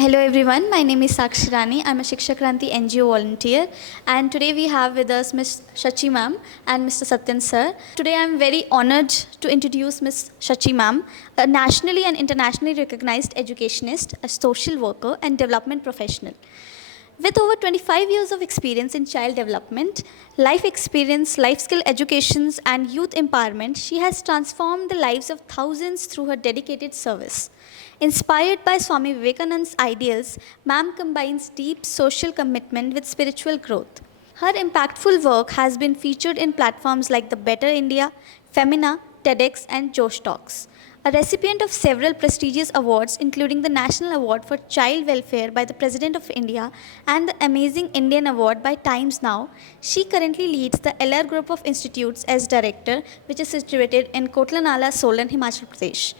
Hello everyone, my name is Sakshi Rani. I'm a Shiksha Kranti NGO volunteer, and today we have with us Ms. Shachi ma'am and Mr. Satyan sir. Today I'm very honored to introduce Ms. Shachi ma'am, a nationally and internationally recognized educationist, a social worker and development professional. With over 25 years of experience in child development, life experience, life skill educations, and youth empowerment, she has transformed the lives of thousands through her dedicated service. Inspired by Swami Vivekananda's ideals, ma'am combines deep social commitment with spiritual growth. Her impactful work has been featured in platforms like the Better India, Femina, TEDx, and Josh Talks. A recipient of several prestigious awards, including the National Award for Child Welfare by the President of India and the Amazing Indian Award by Times Now, she currently leads the LR Group of Institutes as director, which is situated in Kotlanala, Solan, Himachal Pradesh,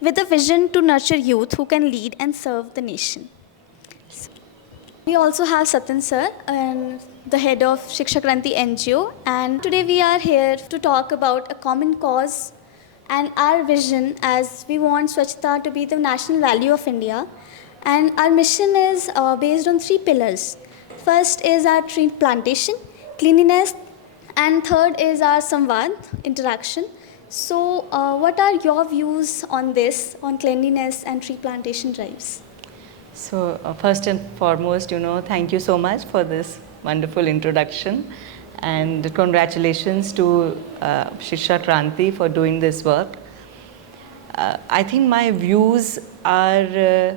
with a vision to nurture youth who can lead and serve the nation. We also have Satyan sir, the head of Shiksha Kranti NGO, and today we are here to talk about a common cause and our vision, as we want Swachhata to be the national value of India. And our mission is based on three pillars. First is our tree plantation, cleanliness, and third is our Samvad, interaction. So, what are your views on this, on cleanliness and tree plantation drives? So first and foremost, thank you so much for this wonderful introduction, and congratulations to Shiksha Kranti for doing this work. I think my views are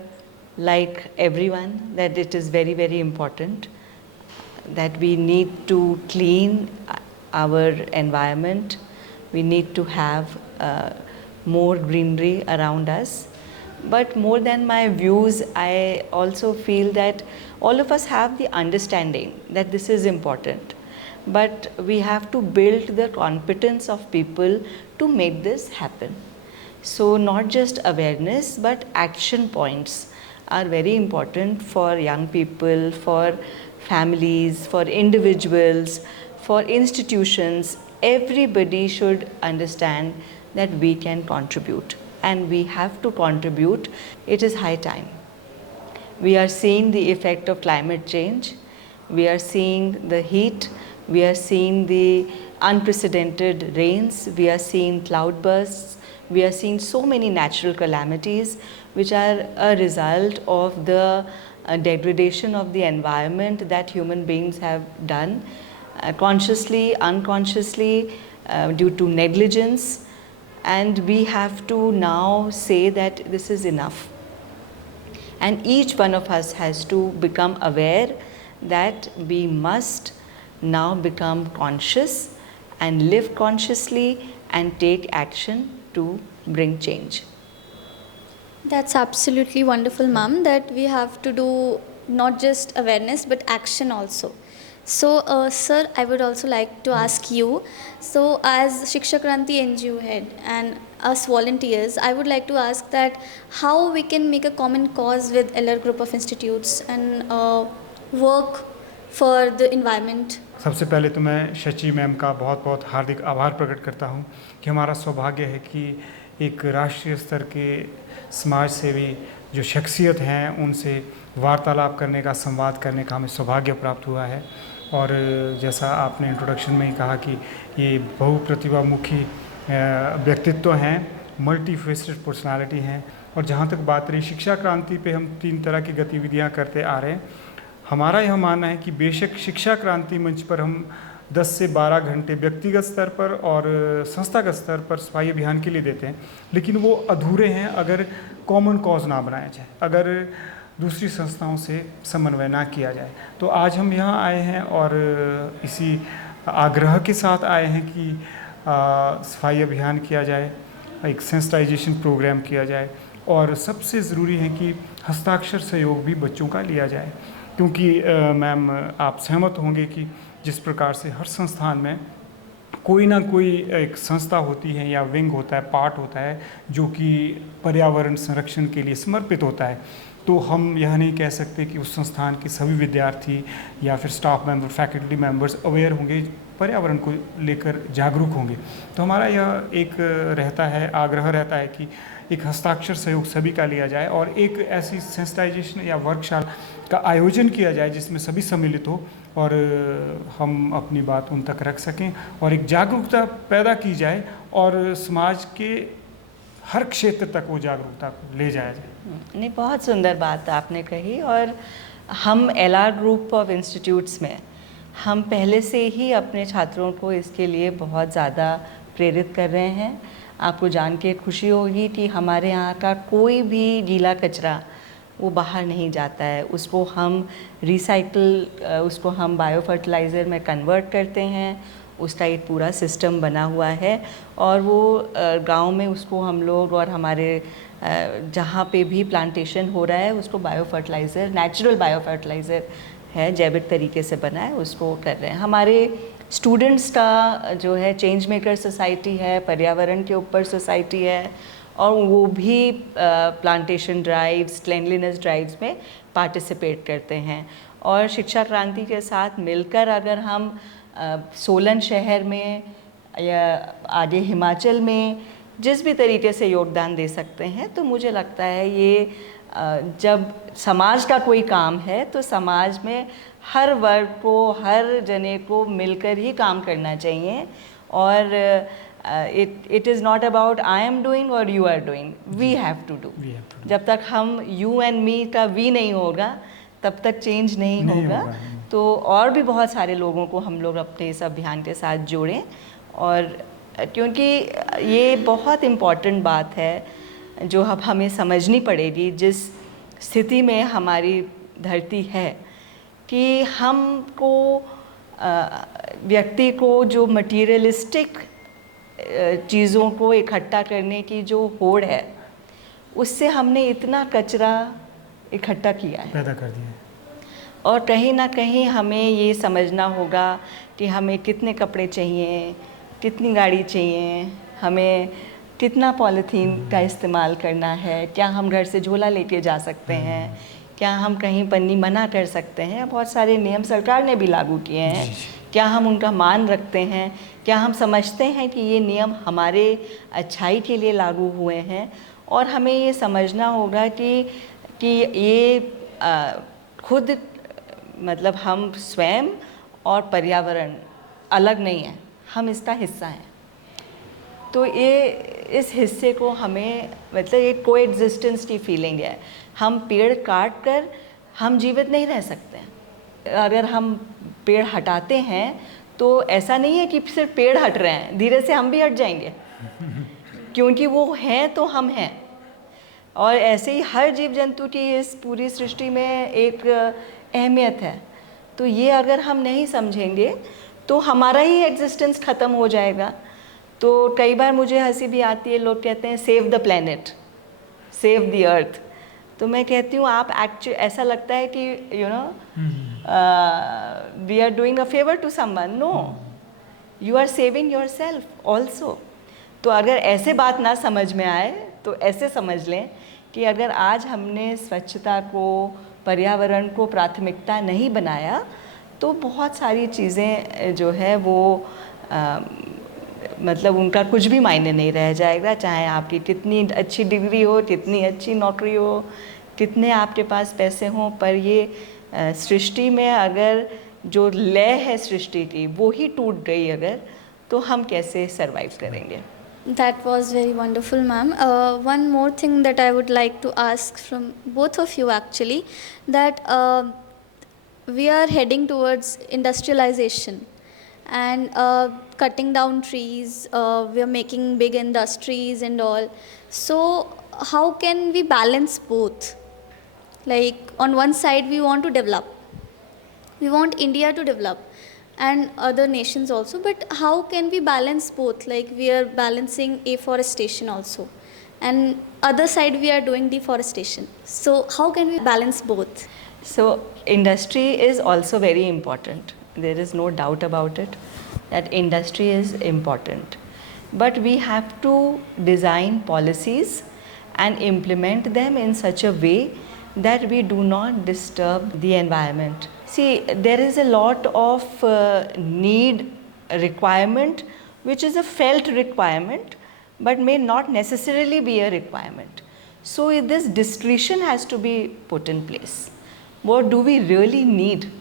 like everyone, that it is very, very important that we need to clean our environment. We need to have more greenery around us. But more than my views, I also feel that all of us have the understanding that this is important. But we have to build the competence of people to make this happen. So not just awareness, but action points are very important for young people, for families, for individuals, for institutions. Everybody should understand that we can contribute. And we have to contribute. It is high time. We are seeing the effect of climate change. We are seeing the heat. We are seeing the unprecedented rains. We are seeing cloudbursts. We are seeing so many natural calamities which are a result of the degradation of the environment that human beings have done, consciously, unconsciously, due to negligence. And we have to now say that this is enough. And each one of us has to become aware that we must now become conscious and live consciously and take action to bring change. That's absolutely wonderful, ma'am, that we have to do not just awareness but action also. So, sir, I would also like to ask you, so as Shiksha Kranti NGO head and us volunteers, I would like to ask that how we can make a common cause with LR Group of Institutes and work for the environment. सबसे पहले तो मैं Shachi ma'am का बहुत बहुत हार्दिक आभार प्रकट करता हूं कि हमारा सौभाग्य है कि एक राष्ट्रीय स्तर के समाज सेवी जो शख्सियत हैं उनसे वार्तालाप करने का, संवाद करने का हमें सौभाग्य प्राप्त हुआ है। और जैसा आपने इंट्रोडक्शन में ही कहा कि ये बहुप्रतिभामुखी व्यक्तित्व हैं, मल्टी फेसेटेड पर्सनालिटी हैं। और जहाँ तक बात रही शिक्षा क्रांति पे, हम 3 तरह की गतिविधियाँ करते आ रहे हैं। हमारा यह मानना है कि बेशक शिक्षा क्रांति मंच पर हम 10 से 12 घंटे व्यक्तिगत स्तर पर और संस्थागत स्तर पर सफाई अभियान के लिए देते हैं, लेकिन वो अधूरे हैं अगर कॉमन कॉज ना बनाया जाए, अगर दूसरी संस्थाओं से समन्वय ना किया जाए। तो आज हम यहाँ आए हैं और इसी आग्रह के साथ आए हैं कि सफाई अभियान किया जाए, एक सेंसिटाइजेशन प्रोग्राम किया जाए, और सबसे ज़रूरी है कि हस्ताक्षर सहयोग भी बच्चों का लिया जाए। क्योंकि मैम आप सहमत होंगे कि जिस प्रकार से हर संस्थान में कोई ना कोई एक संस्था होती है या विंग होता है, पार्ट होता है जो कि पर्यावरण संरक्षण के लिए समर्पित होता है, तो हम यह नहीं कह सकते कि उस संस्थान के सभी विद्यार्थी या फिर staff member, faculty members aware होंगे, पर्यावरण को लेकर जागरूक होंगे। तो हमारा यह एक रहता है, आग्रह रहता है कि एक हस्ताक्षर सहयोग सभी का लिया जाए और एक ऐसी सेंसिटाइजेशन या वर्कशॉप का आयोजन किया जाए जिसमें सभी सम्मिलित हो और हम अपनी बात उन तक रख सकें और एक जागरूकता पैदा की जाए और समाज के हर क्षेत्र तक वो जागरूकता को ले जाया जाए। नहीं, बहुत सुंदर बात आपने कही। और हम LR ग्रुप ऑफ इंस्टीट्यूट्स में हम पहले से ही अपने छात्रों को इसके लिए बहुत ज़्यादा प्रेरित कर रहे हैं। आपको जान के खुशी होगी कि हमारे यहाँ का कोई भी गीला कचरा वो बाहर नहीं जाता है, उसको हम उसको हम बायो फर्टिलाइज़र में कन्वर्ट करते हैं। उसका एक पूरा सिस्टम बना हुआ है और वो गांव में उसको हम लोग और हमारे जहाँ पे भी प्लांटेशन हो रहा है उसको bio fertiliser, natural bio fertiliser है, जैविक तरीके से बना है, उसको कर रहे हैं। हमारे स्टूडेंट्स का जो है चेंज मेकर सोसाइटी है, पर्यावरण के ऊपर सोसाइटी है और वो भी प्लांटेशन ड्राइव्स, क्लीनलीनेस ड्राइव्स में पार्टिसिपेट करते हैं। और शिक्षा क्रांति के साथ मिलकर अगर हम सोलन शहर में या आगे हिमाचल में जिस भी तरीके से योगदान दे सकते हैं, तो मुझे लगता है ये जब समाज का कोई काम है तो समाज में हर वर्ग को, हर जने को मिलकर ही काम करना चाहिए। और it is not about I am doing और you are doing, we have to do. जब तक हम यू एंड मी का वी नहीं होगा तब तक चेंज नहीं होगा। तो और भी बहुत सारे लोगों को हम लोग अपने इस अभियान के साथ जोड़ें, और क्योंकि ये बहुत इम्पॉर्टेंट बात है जो अब हमें समझनी पड़ेगी जिस स्थिति में हमारी धरती है, कि हमको व्यक्ति को जो मटीरियलिस्टिक चीज़ों को इकट्ठा करने की जो होड़ है, उससे हमने इतना कचरा इकट्ठा किया है, पैदा कर दिया है। और कहीं ना कहीं हमें ये समझना होगा कि हमें कितने कपड़े चाहिए, कितनी गाड़ी चाहिए, हमें कितना पॉलीथीन का इस्तेमाल करना है, क्या हम घर से झोला लेके जा सकते हैं, क्या हम कहीं पन्नी मना कर सकते हैं। बहुत सारे नियम सरकार ने भी लागू किए हैं, क्या हम उनका मान रखते हैं, क्या हम समझते हैं कि ये नियम हमारे अच्छाई के लिए लागू हुए हैं। और हमें ये समझना होगा कि ये खुद मतलब हम स्वयं और पर्यावरण अलग नहीं है, हम इसका हिस्सा हैं। तो ये इस हिस्से को हमें मतलब एक कोएग्जिस्टेंस की फीलिंग है। हम पेड़ काट कर हम जीवित नहीं रह सकते हैं। अगर हम पेड़ हटाते हैं तो ऐसा नहीं है कि सिर्फ पेड़ हट रहे हैं, धीरे से हम भी हट जाएंगे क्योंकि वो हैं तो हम हैं। और ऐसे ही हर जीव जंतु की इस पूरी सृष्टि में एक अहमियत है। तो ये अगर हम नहीं समझेंगे तो हमारा ही एग्जिस्टेंस ख़त्म हो जाएगा। तो कई बार मुझे हंसी भी आती है, लोग कहते हैं save the planet, save the earth. तो मैं कहती हूँ आप ऐसा लगता है कि you know we are doing a favour to someone. No, you are saving yourself also. तो अगर ऐसे बात ना समझ में आए तो ऐसे समझ लें कि अगर आज हमने स्वच्छता को, पर्यावरण को प्राथमिकता नहीं बनाया तो बहुत सारी चीज़ें जो है वो मतलब उनका कुछ भी मायने नहीं रह जाएगा। चाहे आपकी कितनी अच्छी डिग्री हो, कितनी अच्छी नौकरी हो, कितने आपके पास पैसे हों, पर ये सृष्टि में अगर जो लय है सृष्टि की वो ही टूट गई अगर, तो हम कैसे सरवाइव करेंगे। That was very wonderful, ma'am. One more thing that I would like to ask from both of you actually, that we are heading towards industrialization and cutting down trees, we are making big industries and all. So how can we balance both? Like on one side we want to develop, we want India to develop and other nations also, but how can we balance both? Like we are balancing afforestation also, and other side we are doing deforestation. So how can we balance both? So industry is also very important. There is no doubt about it that industry is important, but we have to design policies and implement them in such a way that we do not disturb the environment. See, there is a lot of need requirement which is a felt requirement, but may not necessarily be a requirement. So this discretion has to be put in place. What do we really need?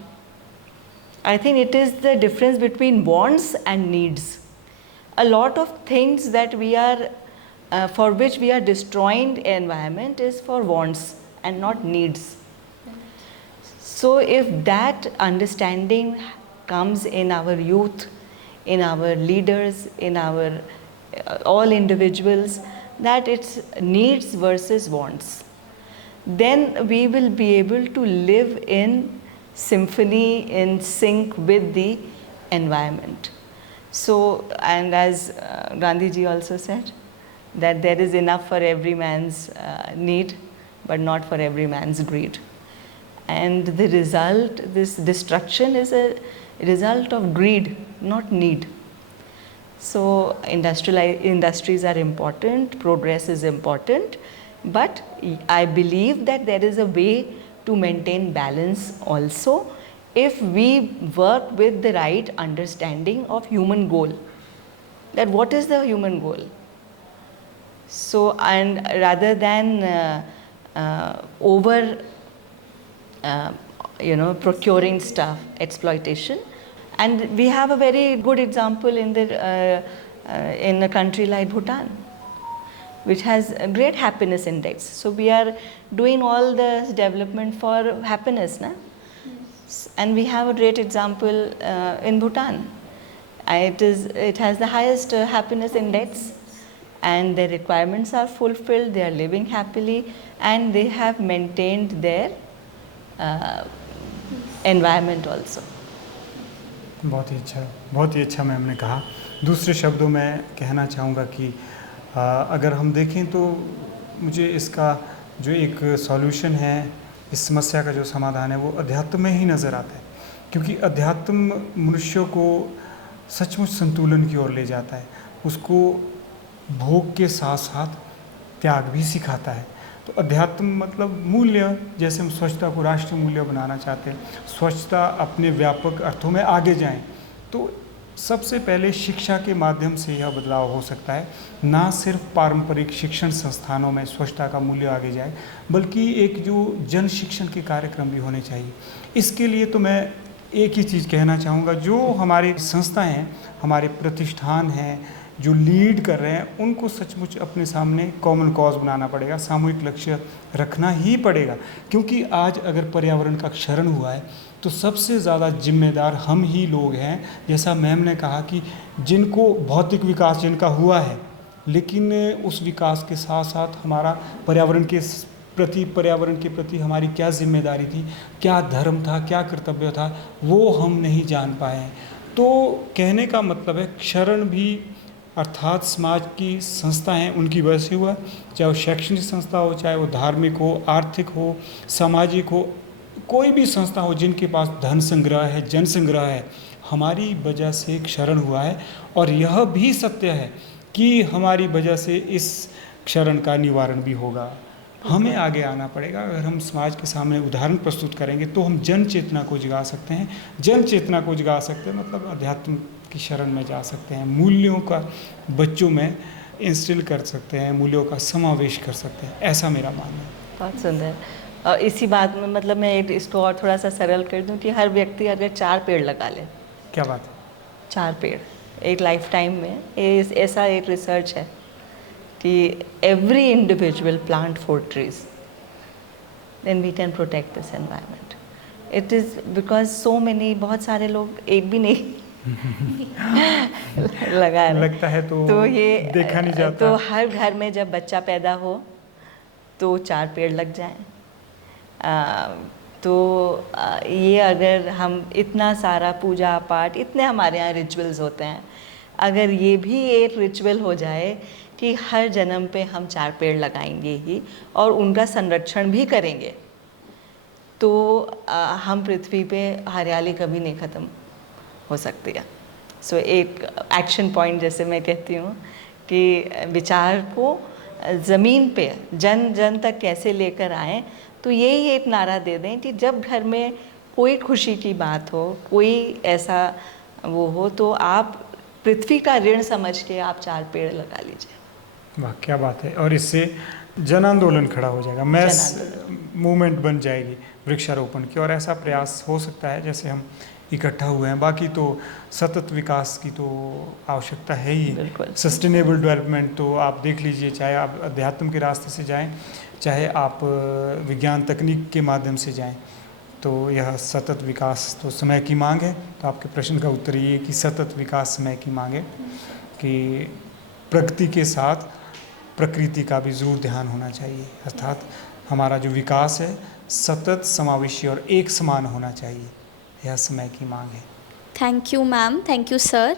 I think it is the difference between wants and needs. A lot of things that we are, for which we are destroying the environment is for wants and not needs. So if that understanding comes in our youth, in our leaders, in our all individuals, that it's needs versus wants, then we will be able to live in symphony, in sync with the environment. So, and as Gandhi ji also said, that there is enough for every man's need, but not for every man's greed. And the result, this destruction is a result of greed, not need. So industries are important, progress is important, but I believe that there is a way to maintain balance also if we work with the right understanding of human goal. That what is the human goal? So, and rather than procuring stuff, exploitation. And we have a very good example in a country like Bhutan, which has a great happiness index. So we are doing all the development for happiness, na? And we have a great example in Bhutan. It has the highest happiness index, and their requirements are fulfilled. They are living happily, and they have maintained their environment also. बहुत ही अच्छा ma'am ने कहा. दूसरे शब्दों में कहना चाहूँगा कि अगर हम देखें तो मुझे इसका जो एक सॉल्यूशन है, इस समस्या का जो समाधान है, वो अध्यात्म में ही नज़र आता है. क्योंकि अध्यात्म मनुष्य को सचमुच संतुलन की ओर ले जाता है, उसको भोग के साथ साथ त्याग भी सिखाता है. तो अध्यात्म मतलब मूल्य, जैसे हम स्वच्छता को राष्ट्रीय मूल्य बनाना चाहते हैं, स्वच्छता अपने व्यापक अर्थों में आगे जाएं, तो सबसे पहले शिक्षा के माध्यम से यह बदलाव हो सकता है. ना सिर्फ पारंपरिक शिक्षण संस्थानों में स्वच्छता का मूल्य आगे जाए, बल्कि एक जो जन शिक्षण के कार्यक्रम भी होने चाहिए. इसके लिए तो मैं एक ही चीज़ कहना चाहूँगा, जो हमारे संस्था हैं, हमारे प्रतिष्ठान हैं, जो लीड कर रहे हैं, उनको सचमुच अपने सामने कॉमन कॉज बनाना पड़ेगा, सामूहिक लक्ष्य रखना ही पड़ेगा. क्योंकि आज अगर पर्यावरण का क्षरण हुआ है तो सबसे ज़्यादा जिम्मेदार हम ही लोग हैं. जैसा मैम ने कहा कि जिनको भौतिक विकास जिनका हुआ है, लेकिन उस विकास के साथ साथ हमारा पर्यावरण के प्रति हमारी क्या जिम्मेदारी थी, क्या धर्म था, क्या कर्तव्य था, वो हम नहीं जान पाए हैं. तो कहने का मतलब है, क्षरण भी अर्थात समाज की संस्था हैं उनकी वजह से हुआ, चाहे वो शैक्षणिक संस्था हो, चाहे वो धार्मिक हो, आर्थिक हो, सामाजिक हो, कोई भी संस्था हो जिनके पास धन संग्रह है, जन संग्रह है, हमारी वजह से क्षरण हुआ है. और यह भी सत्य है कि हमारी वजह से इस क्षरण का निवारण भी होगा. हमें आगे आना पड़ेगा. अगर हम समाज के सामने उदाहरण प्रस्तुत करेंगे तो हम जन चेतना को जगा सकते हैं. जन चेतना को जगा सकते हैं मतलब अध्यात्म की शरण में जा सकते हैं, मूल्यों का बच्चों में इंस्टिल कर सकते हैं, मूल्यों का समावेश कर सकते हैं. ऐसा मेरा मानना है. बहुत सुंदर. और इसी बात में मतलब मैं इसको और थोड़ा सा सरल कर दूं कि हर व्यक्ति अगर 4 पेड़ लगा ले. क्या बात है. 4 पेड़ एक लाइफ टाइम में, ऐसा एक रिसर्च है कि every individual plant 4 trees, then we can protect this environment. It is because so many, बहुत सारे लोग एक भी नहीं लगा रहे. लगता है तो ये देखा नहीं जाता. तो हर घर में जब बच्चा पैदा हो तो 4 पेड़ लग जाएं. तो ये अगर हम इतना सारा पूजा पाठ, इतने हमारे यहाँ रिचुअल्स होते हैं, अगर ये भी एक रिचुअल हो जाए कि हर जन्म पे हम 4 पेड़ लगाएंगे ही और उनका संरक्षण भी करेंगे, तो हम पृथ्वी पे हरियाली कभी नहीं ख़त्म हो सकती है. सो एक एक्शन पॉइंट जैसे मैं कहती हूँ कि विचार को ज़मीन पे जन जन तक कैसे लेकर आएँ, तो यही एक नारा दे दें कि जब घर में कोई खुशी की बात हो, कोई ऐसा वो हो, तो आप पृथ्वी का ऋण समझ के आप 4 पेड़ लगा लीजिए. वाह क्या बात है। और इससे जन आंदोलन खड़ा हो जाएगा, मैस जन मूवमेंट बन जाएगी वृक्षारोपण की। और ऐसा प्रयास हो सकता है जैसे हम इकट्ठा हुए हैं। बाकी तो सतत विकास की तो आवश्यकता है ही। बिल्कुल। सस्टेनेबल डेवलपमेंट तो आप देख लीजिए, चाहे आप अध्यात्म के रास्ते से जाएं, चाहे आप विज्ञान तकनीक के माध्यम से जाएं, तो यह सतत विकास तो समय की मांग है। तो आपके प्रश्न का उत्तर ये है कि सतत विकास समय की मांग है, कि प्रगति के साथ प्रकृति का भी ज़रूर ध्यान होना चाहिए। अर्थात हमारा जो विकास है सतत, समावेशी और एक समान होना चाहिए, यह समय की मांग है। Thank you, ma'am. Thank you, sir.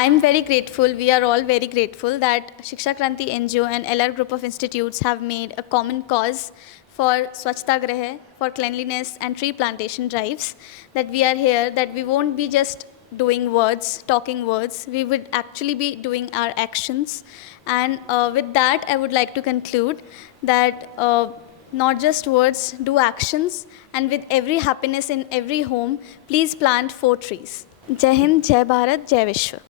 I'm very grateful. We are all very grateful that Shiksha Kranti NGO and LR Group of Institutes have made a common cause for Swachhta Grah, for cleanliness and tree plantation drives. That we are here, that we won't be just doing words, talking words. We would actually be doing our actions. And with that, I would like to conclude that not just words, do actions, and with every happiness in every home, please plant 4 trees. Jai Hind, Jai Bharat, Jai Vishwa.